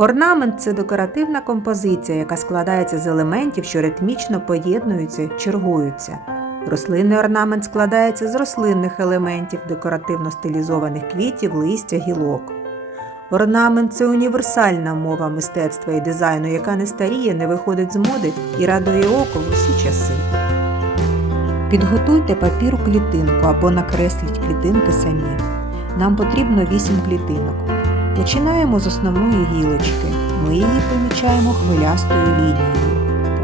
Орнамент це декоративна композиція, яка складається з елементів, що ритмічно поєднуються, чергуються. Рослинний орнамент складається з рослинних елементів, декоративно стилізованих квітів, листя, гілок. Орнамент це універсальна мова мистецтва і дизайну, яка не старіє, не виходить з моди і радує око в усі часи. Підготуйте папіру клітинку або накресліть клітинки самі. Нам потрібно 8 клітинок. Починаємо з основної гілочки. Ми її помічаємо хвилястою лінією.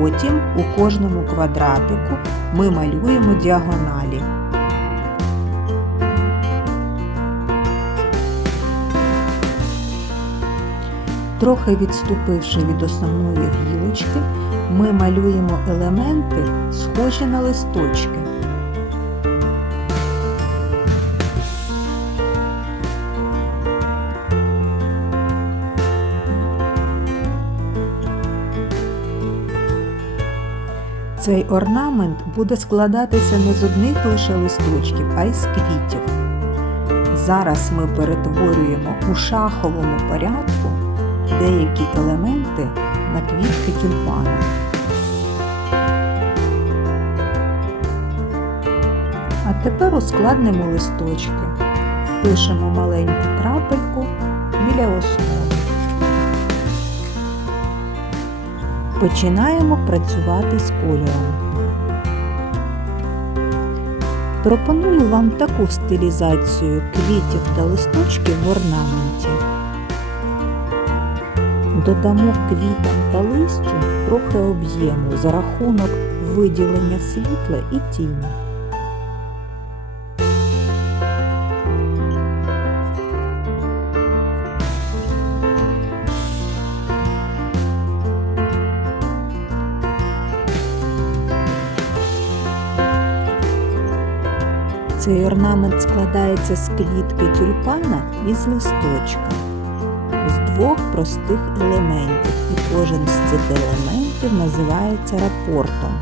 Потім у кожному квадратику ми малюємо діагоналі. Трохи відступивши від основної гілочки, ми малюємо елементи, схожі на листочки. Цей орнамент буде складатися не з одних лише листочків, а й з квітів. Зараз ми перетворюємо у шаховому порядку деякі елементи на квітки тюльпана. А тепер ускладнимо листочки. Пишемо маленьку крапельку біля основи. Починаємо працювати з кольором. Пропоную вам таку стилізацію квітів та листочків в орнаменті. Додамо квітам та листю трохи об'єму за рахунок виділення світла і тіні. Цей орнамент складається з квітки тюльпана і з листочка, з двох простих елементів, і кожен з цих елементів називається рапортом.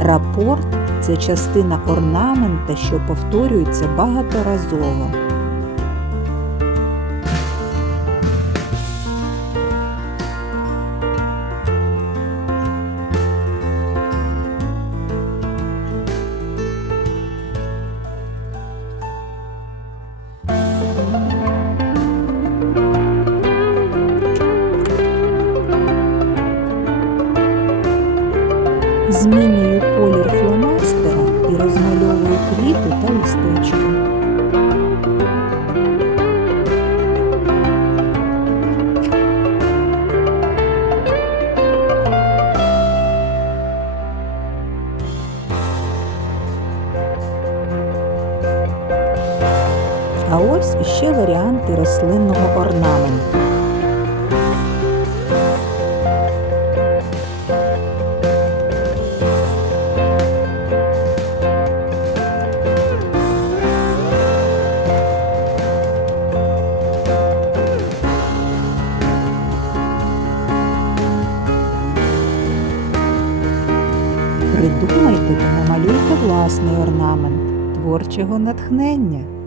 Рапорт це частина орнамента, що повторюється багаторазово. Змінюю колір фломастера і розмальовую квіти та листочки. А ось іще варіанти рослинного орнаменту. Придумайте та намалюйте власний орнамент творчого натхнення.